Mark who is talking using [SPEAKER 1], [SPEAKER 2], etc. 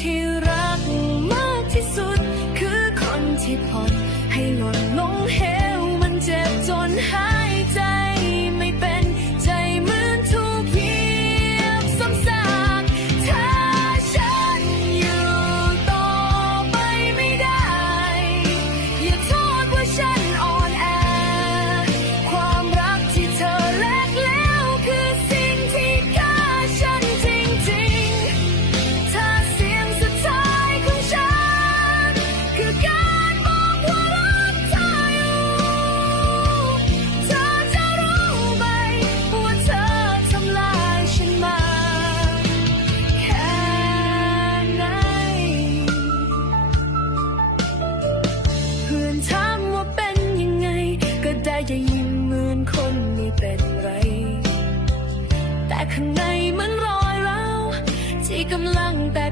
[SPEAKER 1] ที่รักมากที่สุด คือคนที่พอให้หล่นลง แต่ยังยิ้มเหมือนคนไม่เป็นไร แต่ข้างในมันรอยร้าวที่กำลังแต่